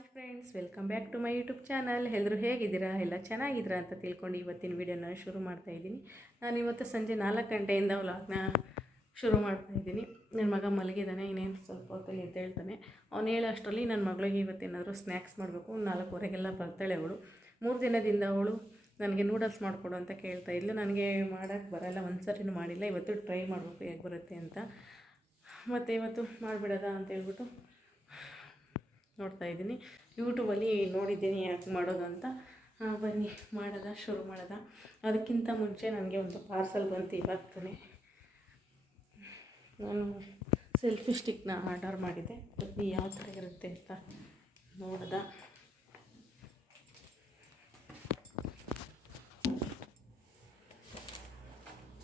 Hi friends, welcome back to my YouTube channel. ಎಲ್ಲರೂ ಹೇಗಿದ್ದೀರಾ? ಎಲ್ಲ ಚೆನ್ನಾಗಿದ್ದೀರಾ ಅಂತ ತಿಳ್ಕೊಂಡು ಇವತ್ತಿನ ವೀಡಿಯೋನ ಶುರು ಮಾಡ್ತಾಯಿದ್ದೀನಿ. ನಾನು ಇವತ್ತು ಸಂಜೆ 4 ಗಂಟೆಯಿಂದ ವ್ಲಾಗ್ನ ಶುರು ಮಾಡ್ತಾಯಿದ್ದೀನಿ. ನನ್ನ ಮಗ ಮಲಗಿದ್ದಾನೆ, ಇನ್ನೇನು ಸ್ವಲ್ಪ ಹೊತ್ತಲ್ಲಿ ಎದ್ದೇಳ್ತಾನೆ. ಅವ್ನು ಹೇಳೋ ಅಷ್ಟರಲ್ಲಿ ನನ್ನ ಮಗಳಿಗೆ ಇವತ್ತೇನಾದರೂ ಸ್ನ್ಯಾಕ್ಸ್ ಮಾಡಬೇಕು. 4:15ಗೆಲ್ಲ ಬರ್ತಾಳೆ ಅವಳು. 3 ದಿನದಿಂದ ಅವಳು ನನಗೆ ನೂಡಲ್ಸ್ ಮಾಡಿಕೊಡು ಅಂತ ಕೇಳ್ತಾ ಇದ್ಲು. ನನಗೆ ಮಾಡೋಕ್ಕೆ ಬರೋಲ್ಲ, ಒಂದು ಸರಿನೂ ಮಾಡಿಲ್ಲ. ಇವತ್ತು ಟ್ರೈ ಮಾಡಬೇಕು ಹೇಗೆ ಬರುತ್ತೆ ಅಂತ. ಮತ್ತು ಇವತ್ತು ಮಾಡಿಬಿಡೋದ ಅಂತ ಹೇಳ್ಬಿಟ್ಟು ನೋಡ್ತಾಯಿದ್ದೀನಿ. ಯೂಟ್ಯೂಬಲ್ಲಿ ನೋಡಿದ್ದೀನಿ ಯಾಕೆ ಮಾಡೋದು ಅಂತ. ಬನ್ನಿ ಶುರು ಮಾಡೋದ. ಅದಕ್ಕಿಂತ ಮುಂಚೆ ನನಗೆ ಒಂದು ಪಾರ್ಸಲ್ ಬಂತು ಇವಾಗ ತಾನೆ. ನಾನು ಸೆಲ್ಫಿ ಸ್ಟಿಕ್ನ ಆರ್ಡರ್ ಮಾಡಿದ್ದೆ. ಬನ್ನಿ ಯಾವ ಥರ ಇರುತ್ತೆ ಅಂತ ನೋಡ್ದ.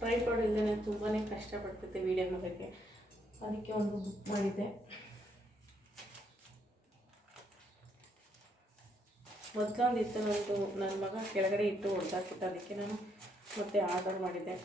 ಟ್ರೈಪಾಡ್ ಇಲ್ಲದೇ ತುಂಬಾ ಕಷ್ಟಪಡ್ತೈತೆ ವೀಡಿಯೋ ಮಾಡೋಕ್ಕೆ. ಅದಕ್ಕೆ ಒಂದು ಬುಕ್ ಮಾಡಿದ್ದೆ. ಮೊದಲೊಂದಿತ್ತು, ನನ್ನ ಮಗ ಕೆಳಗಡೆ ಇಟ್ಟು ಹೊಡೆದಾಕ್ಬಿಟ್ಟು, ಅದಕ್ಕೆ ನಾನು ಮತ್ತೆ ಆರ್ಡರ್ ಮಾಡಿದ್ದೆ.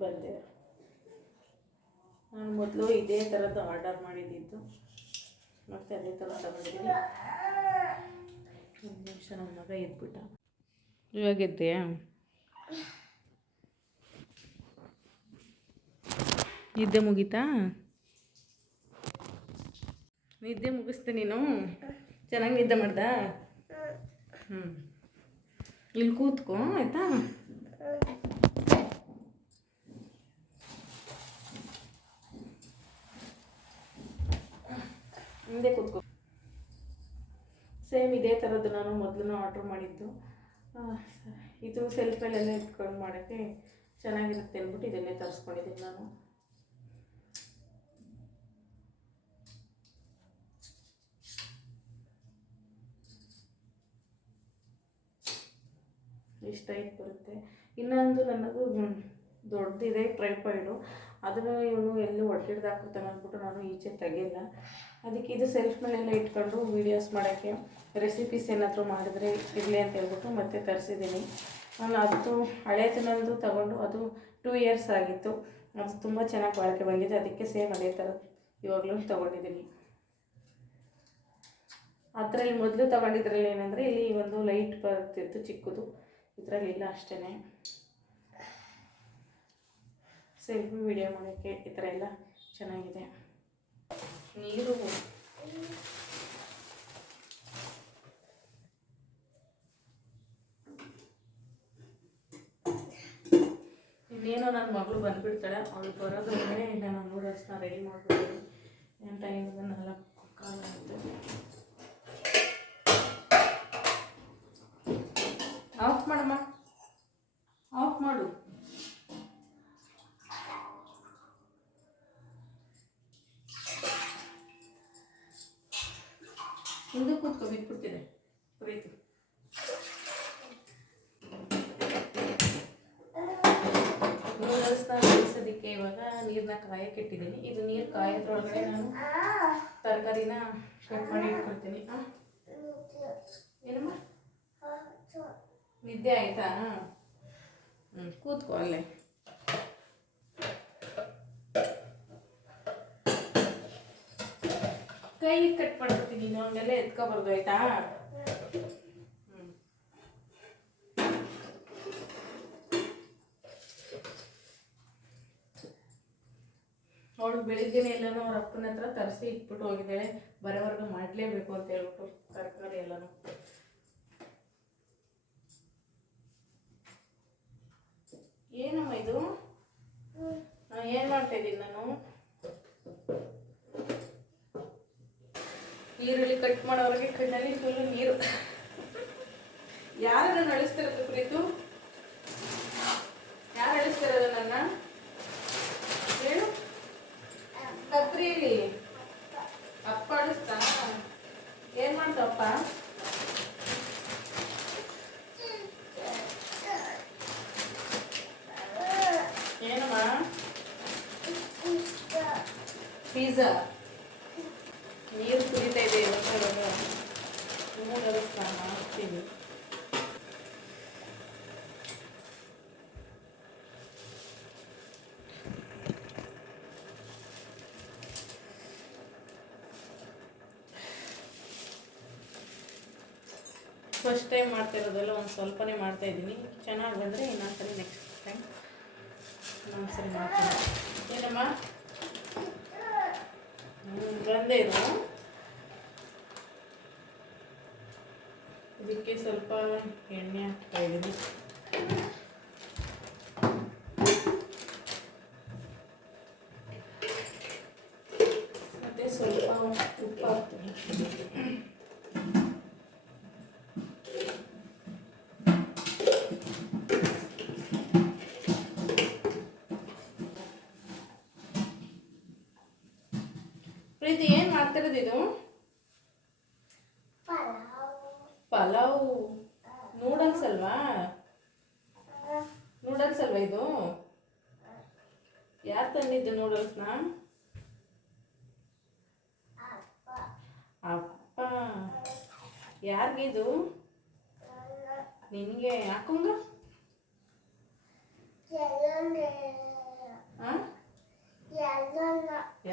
ಬಂದೆ. ನಾನು ಮೊದಲು ಇದೇ ಥರದ್ದು ಆರ್ಡರ್ ಮಾಡಿದ್ದು, ಮತ್ತು ಅದೇ ಥರ ತಗೊಂಡಿದ್ದೀನಿ. ಒಂದು ನಿಮಿಷ, ನನ್ನ ಮಗ ಎದ್ಬಿಟ್ಟ. ಇವಾಗ ಎದ್ದೆಯಾ? ನಿದ್ದೆ ಮುಗೀತಾ? ನಿದ್ದೆ ಮುಗಿಸ್ತೆ ನೀನು? ಚೆನ್ನಾಗಿ ನಿದ್ದೆ ಮಾಡ್ದ? ಇಲ್ಲಿ ಕೂತ್ಕೋ ಆಯಿತಾ? ಹಿಂದೆ ಕೂತ್ಕೋ. ಸೇಮ್ ಇದೇ ಥರದ್ದು ನಾನು ಮೊದಲು ಆರ್ಡ್ರ್ ಮಾಡಿದ್ದು. ಇದು ಸೆಲ್ಫಲ್ಲೆಲ್ಲ ಇಟ್ಕೊಂಡು ಮಾಡೋಕ್ಕೆ ಚೆನ್ನಾಗಿರುತ್ತೆ ಅಂದ್ಬಿಟ್ಟು ಇದನ್ನೇ ತರಿಸ್ಕೊಂಡಿದ್ದೀನಿ ನಾನು. ಇಷ್ಟ ಟೈಪ್ ಬರುತ್ತೆ. ಇನ್ನೊಂದು ನನ್ನದು ದೊಡ್ಡದಿದೆ ಟ್ರೈಪಾಯ್ಡು. ಅದನ್ನು ಇವನು ಎಲ್ಲೂ ಒಟ್ಟಿಡ್ದು ಹಾಕ್ಬಿಡ್ತಾನೆ ಅಂದ್ಬಿಟ್ಟು ನಾನು ಈಚೆ ತೆಗೆಯಲ್ಲ. ಅದಕ್ಕೆ ಇದು ಸೆಲ್ಫ್ ಮೇಲೆಲ್ಲ ಇಟ್ಕೊಂಡು ವೀಡಿಯೋಸ್ ಮಾಡೋಕ್ಕೆ, ರೆಸಿಪೀಸ್ ಏನಾದರೂ ಮಾಡಿದ್ರೆ ಇರಲಿ ಅಂತ ಹೇಳ್ಬಿಟ್ಟು ಮತ್ತೆ ತರಿಸಿದ್ದೀನಿ. ನಾನು ಅದು ಹಳೇದು ನಂದು ತಗೊಂಡು ಅದು 2 ಇಯರ್ಸ್ ಆಗಿತ್ತು. ಅದು ತುಂಬ ಚೆನ್ನಾಗಿ ಬಾಳಿಕೆ ಬಂದಿದೆ. ಅದಕ್ಕೆ ಸೇಮ್ ಅದೇ ಥರ ಇವಾಗಲೂ ತೊಗೊಂಡಿದ್ದೀನಿ. ಅದರಲ್ಲಿ ಮೊದಲು ತೊಗೊಂಡಿದ್ರಲ್ಲಿ ಏನಂದರೆ ಇಲ್ಲಿ ಒಂದು ಲೈಟ್ ಬರ್ತಿತ್ತು ಚಿಕ್ಕದು, ಇದರಲ್ಲಿ ಇಲ್ಲ ಅಷ್ಟೇ. ಸೆಲ್ಫಿ ವಿಡಿಯೋ ಮಾಡೋಕ್ಕೆ ಈ ಥರ ಎಲ್ಲ ಚೆನ್ನಾಗಿದೆ. ನೀರು ಇನ್ನೇನೋ ನನ್ನ ಮಗಳು ಬಂದುಬಿಡ್ತಾಳೆ. ಅವಳು ಬರೋದ್ರೊಳಗಡೆ ನಾನು ನೂಡಲ್ಸ್ನ ರೆಡಿ ಮಾಡ್ಬಿಡ್ತೀನಿ. ಏನು ಟೈಮ್ 4 ಕಾಲ ಆಯಿತು. ಆಫ್ ಮಾಡಮ್ಮ, ಆಫ್ ಮಾಡು. ಹಿಂದೆ ಕೂತ್ಕೊ, ಬಿಟ್ಬಿಡ್ತೀನಿ ಪ್ರೀತಿ. ನೂಡಲ್ಸ್ನ ಬೇಯಿಸೋದಕ್ಕೆ ಇವಾಗ ನೀರನ್ನ ಕಾಯಕ್ಕೆ ಇಟ್ಟಿದ್ದೀನಿ. ಇದು ನೀರು ಕಾಯೋದ್ರೊಳಗಡೆ ನಾನು ತರಕಾರಿನ ಕಟ್ ಮಾಡಿ ಇಟ್ಕೊಳ್ತೀನಿ. ಏನಮ್ಮ, ನಿದ್ದೆ ಆಯಿತಾ? ಕೂತ್ಕೋ ಅಲ್ಲೇ. ಕೈ ಕಟ್ ಮಾಡ್ಕೊತೀನಿ, ಅವನ್ನೆಲ್ಲ ಎತ್ಕೊಬಾರ್ದು ಆಯಿತಾ? ಅವಳು ಬೆಳಿಗ್ಗೆನೇ ಎಲ್ಲನೂ ಅವ್ರ ಅಪ್ಪನ ಹತ್ರ ತರಿಸಿ ಇಟ್ಬಿಟ್ಟು ಹೋಗಿದ್ದಾಳೆ. ಬರೋವರೆಗೂ ಮಾಡಲೇಬೇಕು ಅಂತ ಹೇಳ್ಬಿಟ್ಟು ತರಕಾರಿ ಎಲ್ಲನೂ. ಏನು ಏನಮ್ಮ ಇದು? ಏನು ಮಾಡ್ತಾ ಇದ್ದೀನಿ ನಾನು? ಈರುಳ್ಳಿ ಕಟ್ ಮಾಡೋವರೆಗೆ ಕಣ್ಣಲ್ಲಿ ಫುಲ್ಲು ನೀರು. ಯಾರನ್ನು ನಡೆಸ್ತಿರೋದು ಪ್ರೀತು? ಯಾರು ನಡೆಸ್ತಿರೋದು ನನ್ನ? ಹೇಳು. ಕತ್ರಿಯಲ್ಲಿ ಅಪ್ಪ ಅಳಿಸ್ತಾ? ಏನು ಮಾಡ್ತಪ್ಪ? ಏನಮ್ಮ? ಪಿಜ್ಜಾ. ನೀರು ಕುಡಿತಾ ಇದೆ ಇವಾಗ. ಮೂಡಲಿಸ್ತಾ ಹಾಕ್ತೀನಿ. ಫಸ್ಟ್ ಟೈಮ್ ಮಾಡ್ತಾ ಇರೋದೆಲ್ಲ ಒಂದು ಸ್ವಲ್ಪನೇ ಮಾಡ್ತಾ ಇದ್ದೀನಿ. ಚೆನ್ನಾಗಿ ಬಂದರೆ ಇನ್ನೊಂದ್ಸರಿ ನೆಕ್ಸ್ಟ್ ಟೈಮ್ ಇನ್ನೊಂದ್ಸರಿ ಮಾಡ್ತೀನಿ. ಏನಮ್ಮ? ಬಂದೇ ಇದು. ಇದಕ್ಕೆ ಸ್ವಲ್ಪ ಎಣ್ಣೆ ಹಾಕ್ತಾ ಇದ್ದೀನಿ. ಮತ್ತು ಸ್ವಲ್ಪ ಉಪ್ಪು ಹಾಕ್ತೀನಿ. ಪ್ರೀತಿ ಏನು ಮಾಡ್ತಿರೋದು ಇದು? ಪಲಾವ್. ನೂಡಲ್ಸ್ ಅಲ್ವಾ? ನೂಡಲ್ಸ್ ಅಲ್ವಾ ಇದು? ಯಾರು ತಂದಿದ್ದು ನೂಡಲ್ಸ್ನ? ಅಪ್ಪ. ಯಾರಿಗಿದು? ನಿನಗೆ? ಯಾಕಂಗ?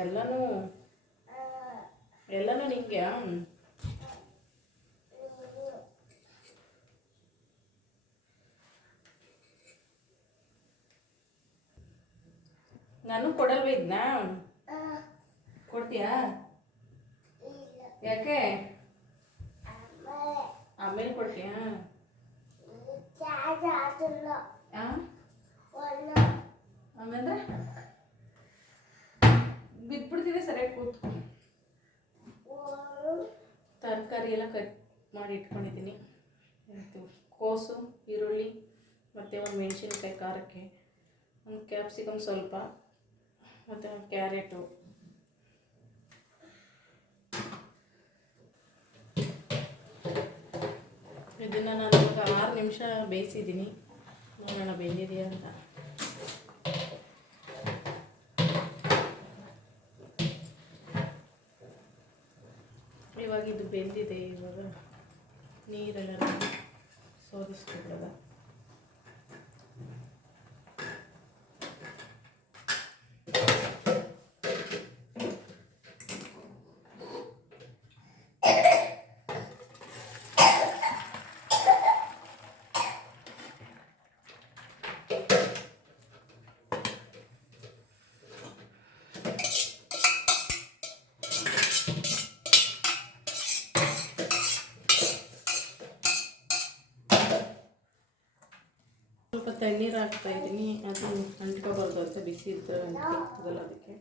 ಎಲ್ಲನೂ ಎಲ್ಲನೂ ನಿಂಗೆ? ನಾನು ಕೊಡಲ್ವ ಇದನ್ನ? ಕೊಡ್ತೀಯಾ? ಯಾಕೆ? ಆಮೇಲೆ ಕೊಡ್ತೀಯಾ? ಆಮೇಲೆ ಬಿದ್ಬಿಡ್ತೀನಿ. ಸರಿಯಾಗಿ ಕೂತ್ಕೊ. ತರಕಾರಿ ಎಲ್ಲ ಕಟ್ ಮಾಡಿ ಇಟ್ಕೊಂಡಿದ್ದೀನಿ. ಕೋಸು, ಈರುಳ್ಳಿ, ಮತ್ತು ಒಂದು ಮೆಣಸಿನ್ಕಾಯಿ ಖಾರಕ್ಕೆ, ಒಂದು ಕ್ಯಾಪ್ಸಿಕಮ್ ಸ್ವಲ್ಪ, ಮತ್ತು ಒಂದು ಕ್ಯಾರೆಟು. ಇದನ್ನು ನಾನು ಇವಾಗ 6 ನಿಮಿಷ ಬೇಯಿಸಿದ್ದೀನಿ. ನೋಡೋಣ ಬೆಂದಿದೆಯಾ ಅಂತ. ಇವಾಗ ಇದು ಬೆಂದಿದೆ. ಇವಾಗ ನೀರೆಲ್ಲ ಸೋದಿಸ್ಬಿಡೋದ. ಸ್ವಲ್ಪ ತಣ್ಣೀರು ಹಾಕ್ತಾ ಇದ್ದೀನಿ. ಅದು ಅಂಟ್ಕೋಬಾರ್ದು ಅಂತ, ಬಿಸಿ ಇದ್ದರೆ ಅಂಟ್ಕೋಲ್ಲ. ಅದಕ್ಕೆ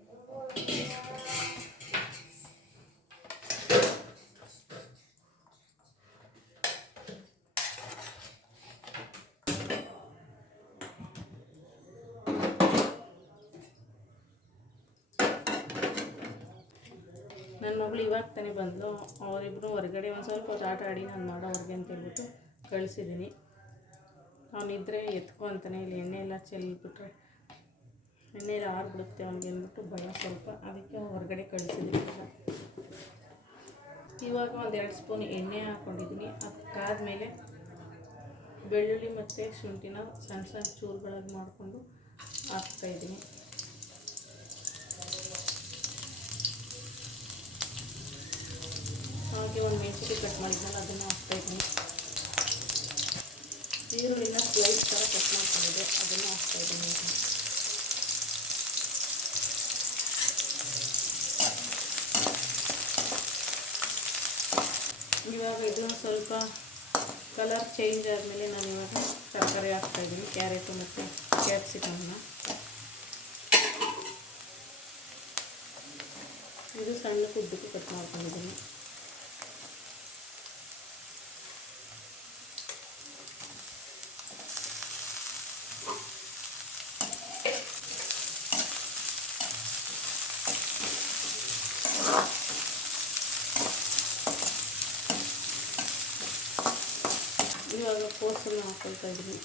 ನನ್ನ ಮಗಳು ಇವಾಗ ತಾನೇ ಬಂದಳು. ಅವರಿಬ್ಬರು ಹೊರಗಡೆ ಒಂದು ಸ್ವಲ್ಪ ಹೊತ್ತು ಆಟ ಆಡಿ ನಾನು ಮಾಡೋವ್ರಿಗೆ ಅಂತ ಹೇಳ್ಬಿಟ್ಟು ಕಳಿಸಿದ್ದೀನಿ. ಅವನಿದ್ರೆ ಎತ್ಕೊ ಅಂತಾನೆ. ಇಲ್ಲಿ ಎಣ್ಣೆ ಎಲ್ಲ ಚೆಲ್ಬಿಟ್ರೆ ಎಣ್ಣೆ ಎಲ್ಲ ಆರಿಬಿಡುತ್ತೆ ಅವ್ನಿಗೆ ಅಂದ್ಬಿಟ್ಟು ಭಯ ಸ್ವಲ್ಪ. ಅದಕ್ಕೆ ಹೊರಗಡೆ ಕಳಿಸಿದ್ದೀನಿ. ಇವಾಗ 1-2 ಸ್ಪೂನ್ ಎಣ್ಣೆ ಹಾಕ್ಕೊಂಡಿದ್ದೀನಿ. ಅದಕ್ಕಾದ್ಮೇಲೆ ಬೆಳ್ಳುಳ್ಳಿ ಮತ್ತು ಶುಂಠಿನ ಸಣ್ಣ ಸಣ್ಣ ಚೂರುಗಳಾಗಿ ಮಾಡಿಕೊಂಡು ಹಾಕ್ತಾಯಿದ್ದೀನಿ. ಹಾಗೆ ಒಂದು ಮೆಣಸಿನ್ಕಾಯಿ ಕಟ್ ಮಾಡಿದ್ನಲ್ಲ ಅದನ್ನು ಹಾಕ್ತಾಯಿದ್ದೀನಿ. ಈರುಳ್ಳಿನ ಸ್ಲೈಸ್ ಥರ ಕಟ್ ಮಾಡ್ಕೊಂಡಿದ್ದೆ, ಅದನ್ನು ಹಾಕ್ತಾಯಿದ್ದೀನಿ. ಇವಾಗ ಇದು ಸ್ವಲ್ಪ ಕಲರ್ ಚೇಂಜ್ ಆದಮೇಲೆ ನಾನು ಇವಾಗ ತರಕಾರಿ ಹಾಕ್ತಾಯಿದ್ದೀನಿ, ಕ್ಯಾರೆಟು ಮತ್ತು ಕ್ಯಾಪ್ಸಿಕಮ್ನ. ಇದು ಸಣ್ಣ ಉದ್ದಕ್ಕೆ ಕಟ್ ಮಾಡ್ಕೊಂಡಿದ್ದೀನಿ. ಇವಾಗ ಕೋಸನ್ನು ಹಾಕ್ಕೊಳ್ತಾ ಇದ್ದೀನಿ.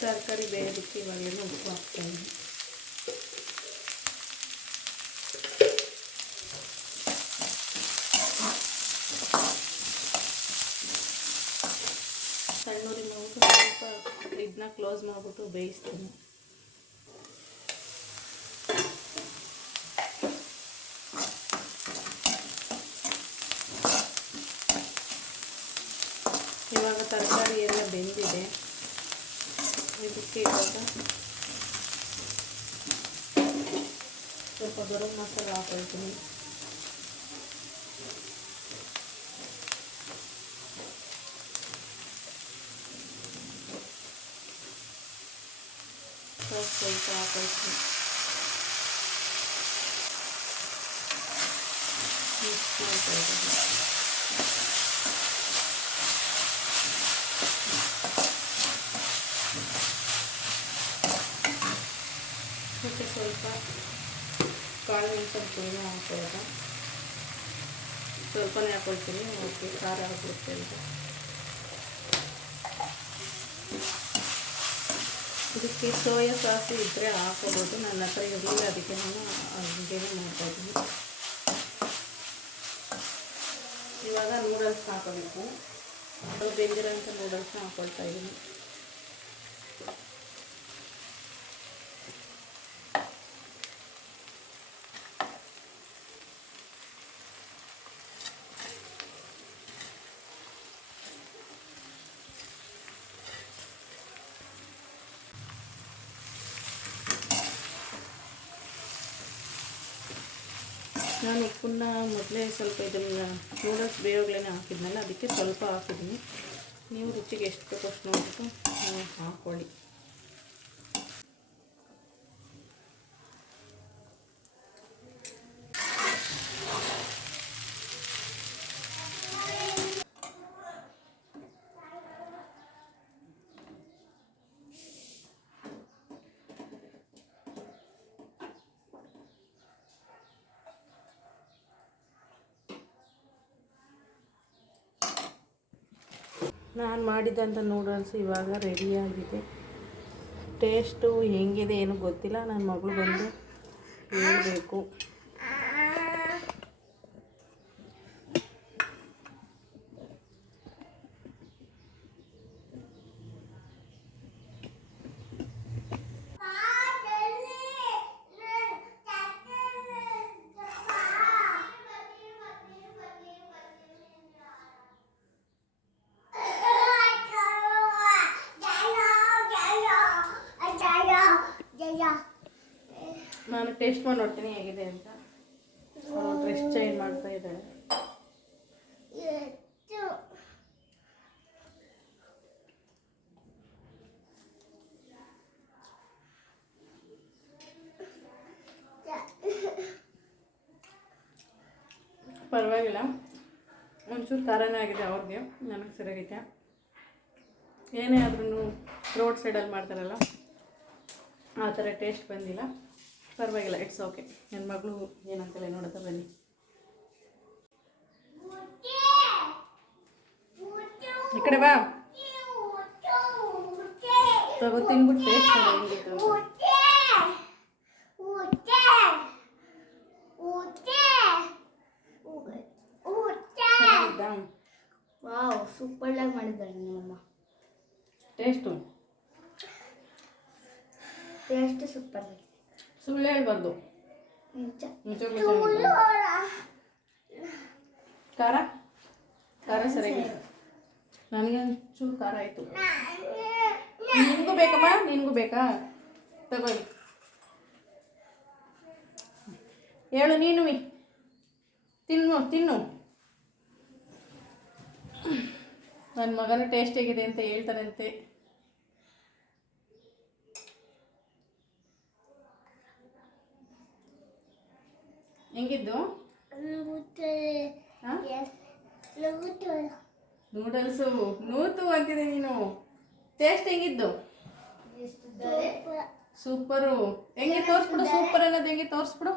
ತರಕಾರಿ ಬೇಯೋದಕ್ಕೆ ಇವಾಗಲೇ ಉಪ್ಪು ಹಾಕ್ತಾಯಿದ್ದೀನಿ. ಸಣ್ಣೂರಿ ಮಾಡ್ಬಿಟ್ಟು ಸ್ವಲ್ಪ ಇದನ್ನ ಕ್ಲೋಸ್ ಮಾಡಿಬಿಟ್ಟು ಬೇಯಿಸ್ತೀನಿ. ಇವಾಗ ತರಕಾರಿ ಎಲ್ಲ ಬೆಂದಿದೆ. ಇದಕ್ಕೆ ಇವಾಗ ಸ್ವಲ್ಪ ಗರಂ ಮಸಾಲ ಹಾಕೊಳ್ತೀನಿ. ಸ್ವಲ್ಪ ಹಾಕೊಳ್ತೀನಿ. ಮಿಕ್ಸ್ ಮಾಡ್ತಾ ಇದ್ದೀನಿ. ಮತ್ತು ಸ್ವಲ್ಪ ಕಾಳು ಮೆಣಸಿನ ಪುಡಿನ ಹಾಕೊಳ್ಳೋದು. ಸ್ವಲ್ಪನೇ ಹಾಕೊಳ್ತೀನಿ, ಓಕೆ ಖಾರ ಹಾಕ್ಬಿಡುತ್ತೆ ಅಂತ. ಇದಕ್ಕೆ ಸೋಯಾ ಸಾಸು ಇದ್ದರೆ ಹಾಕೋಬೋದು. ನನ್ನ ಹತ್ರ ಇರಲಿಲ್ಲ, ಅದಕ್ಕೆ ನಾನು ಹಂಗೇನೆ ಮಾಡ್ತಾಯಿದ್ದೀನಿ. ಇವಾಗ ನೂಡಲ್ಸ್ ಹಾಕೋಬೇಕು. ಅದು ಬೆಂದಿರೋಂಥ ನೂಡಲ್ಸ್ನ ಹಾಕ್ಕೊಳ್ತಾ ಇದ್ದೀನಿ. ನಾನು ಉಪ್ಪನ್ನ ಮೊದಲೇ ಸ್ವಲ್ಪ ಇದನ್ನು ನೂಡಲ್ಸ್ ಬೇಯೋಗ್ಲೇ ಹಾಕಿದ್ನಲ್ಲ, ಅದಕ್ಕೆ ಸ್ವಲ್ಪ ಹಾಕಿದ್ದೀನಿ. ನೀವು ರುಚಿಗೆ ಎಷ್ಟು ಬೇಕೋ ಅಷ್ಟು ನೋಡಿಬಿಟ್ಟು ಹಾಕ್ಕೊಳ್ಳಿ. ನಾನು ಮಾಡಿದಂಥ ನೂಡಲ್ಸ್ ಇವಾಗ ರೆಡಿಯಾಗಿದೆ. ಟೇಸ್ಟು ಹೆಂಗಿದೆ ಏನೂ ಗೊತ್ತಿಲ್ಲ, ನನ್ನ ಮಗಳು ಬಂದು ಹೇಳಬೇಕು. ನಾನು ಟೇಸ್ಟ್ ಮಾಡಿ ನೋಡ್ತೀನಿ ಹೇಗಿದೆ ಅಂತ. ಡ್ರೆಸ್ ಚೇಂಜ್ ಮಾಡ್ತಾ ಇದ್ದಾಳೆ. ಪರವಾಗಿಲ್ಲ, ಒಂಚೂರು ಖಾರನೇ ಆಗಿದೆ ಅವ್ರಿಗೆ, ನನಗೆ ಸರಿಯಾಗೈತೆ. ಏನೇ ಆದ್ರೂ ರೋಡ್ ಸೈಡಲ್ಲಿ ಮಾಡ್ತಾರಲ್ಲ ಆ ಥರ ಟೇಸ್ಟ್ ಬಂದಿಲ್ಲ. ಪರವಾಗಿಲ್ಲ, ಇಟ್ಸ್ ಓಕೆ. ನನ್ನ ಮಗಳು ಏನಂತಲೇ ನೋಡುತ್ತಾ ಬನ್ನಿ. ಈ ಕಡೆ ಬಾ, ತಗೋ ತಿನ್ಬಿಟ್ಟು ಟೇಸ್ಟ್ ಹೆಂಗಿತ್ತು ಅಂತ. ವಾವ್, ಸೂಪರ್ಲಾಗಿ ಮಾಡಿದ್ದಾರೆ ನಿಮ್ಮಮ್ಮ. ಟೇಸ್ಟು ಸೂಪರ್ ಆಗಿದೆ. ಸುಳ್ಳು ಹೇಳ್ಬಾರ್ದು. ಖಾರ ಖಾರ ಸರಿಯಾಗಿ ನನಗೆ ಒಂಚೂರು ಖಾರ ಆಯಿತು. ನಿನಗೂ ಬೇಕಮ್ಮ, ನಿನಗೂ ಬೇಕಾ? ತಗೊಳ್ಳಿ. ಹೇಳು ನೀನು ತಿನ್ನು. ನನ್ನ ಮಗನ ಟೇಸ್ಟ್ ಹೇಗಿದೆ ಅಂತ ಹೇಳ್ತಾರಂತೆ. ಹೆಂಗಿದ್ದು? ನೂಡಲ್ಸು ನೂತು ಅಂತಿದೆ ನೀನು. ಟೇಸ್ಟ್ ಹೆಂಗಿದ್ದು? ಸೂಪರು. ಹೆಂಗೆ ತೋರಿಸ್ಬಿಡು, ಸೂಪರ್ ಅನ್ನೋದು ಹೆಂಗೆ ತೋರಿಸ್ಬಿಡು.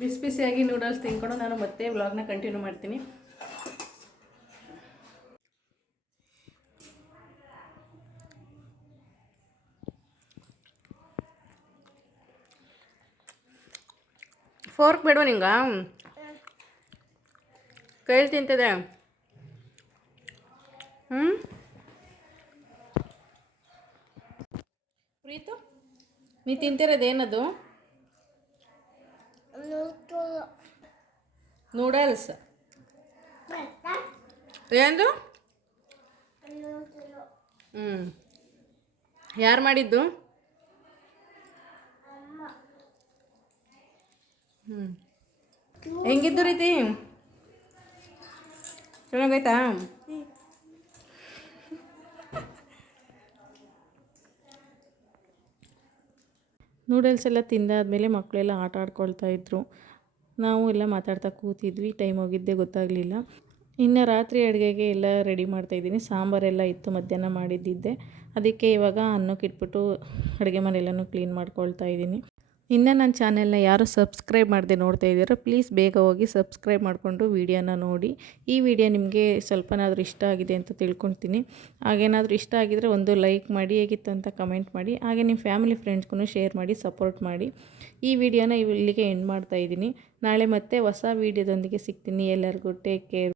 ಬಿಸಿ ಬಿಸಿಯಾಗಿ ನೂಡಲ್ಸ್ ತಿನ್ಕೊಂಡು ನಾನು ಮತ್ತೆ ವ್ಲಾಗ್ನ ಕಂಟಿನ್ಯೂ ಮಾಡ್ತೀನಿ. ಫೋರ್ಕ್ ಬೇಡವಾ ನಿಂಗ? ಕೈಲಿ ತಿಂತದೆ. ಪ್ರೀತು, ನೀ ತಿಂತಿರೋದೇನದು? ನೂಡಲ್ಸ್. ಏನು? ಯಾರು ಮಾಡಿದ್ದು? ಹೆಂಗಿದ್ದು ರೀತಿ? ಚೆನ್ನಾಗೈತಾ? ನೂಡಲ್ಸ್ ಎಲ್ಲ ತಿಂದಾದ್ಮೇಲೆ ಮಕ್ಕಳೆಲ್ಲ ಆಟ ಆಡ್ಕೊಳ್ತಾ ಇದ್ರು. ನಾವು ಎಲ್ಲ ಮಾತಾಡ್ತಾ ಕೂತಿದ್ವಿ. ಟೈಮ್ ಹೋಗಿದ್ದೇ ಗೊತ್ತಾಗಲಿಲ್ಲ. ಇನ್ನು ರಾತ್ರಿ ಅಡುಗೆಗೆ ಎಲ್ಲ ರೆಡಿ ಮಾಡ್ತಾಯಿದ್ದೀನಿ. ಸಾಂಬಾರೆಲ್ಲ ಇತ್ತು, ಮಧ್ಯಾಹ್ನ ಮಾಡಿದ್ದಿದ್ದೆ. ಅದಕ್ಕೆ ಇವಾಗ ಅನ್ನಕ್ಕೆ ಇಟ್ಬಿಟ್ಟು ಅಡುಗೆ ಮನೆಯೆಲ್ಲನೂ ಕ್ಲೀನ್ ಮಾಡ್ಕೊಳ್ತಾ ಇದ್ದೀನಿ. ಇನ್ನು ನನ್ನ ಚಾನೆಲ್ನ ಯಾರು ಸಬ್ಸ್ಕ್ರೈಬ್ ಮಾಡದೆ ನೋಡ್ತಾ ಇದ್ದೀರೋ ಪ್ಲೀಸ್ ಬೇಗ ಹೋಗಿ ಸಬ್ಸ್ಕ್ರೈಬ್ ಮಾಡಿಕೊಂಡು ವೀಡಿಯೋನ ನೋಡಿ. ಈ ವಿಡಿಯೋ ನಿಮಗೆ ಸ್ವಲ್ಪನಾದರೂ ಇಷ್ಟ ಆಗಿದೆ ಅಂತ ತಿಳ್ಕೊಳ್ತೀನಿ. ಹಾಗೇನಾದರೂ ಇಷ್ಟ ಆಗಿದರೆ ಒಂದು ಲೈಕ್ ಮಾಡಿ, ಹೇಗಿತ್ತು ಅಂತ ಕಮೆಂಟ್ ಮಾಡಿ. ಹಾಗೆ ನಿಮ್ಮ ಫ್ಯಾಮಿಲಿ ಫ್ರೆಂಡ್ಸ್ಗೂ ಶೇರ್ ಮಾಡಿ, ಸಪೋರ್ಟ್ ಮಾಡಿ. ಈ ವಿಡಿಯೋನ ಇಲ್ಲಿಗೆ ಎಂಡ್ ಮಾಡ್ತಾಯಿದ್ದೀನಿ. ನಾಳೆ ಮತ್ತೆ ಹೊಸ ವೀಡಿಯೋದೊಂದಿಗೆ ಸಿಗ್ತೀನಿ. ಎಲ್ಲರಿಗೂ ಟೇಕ್ ಕೇರ್.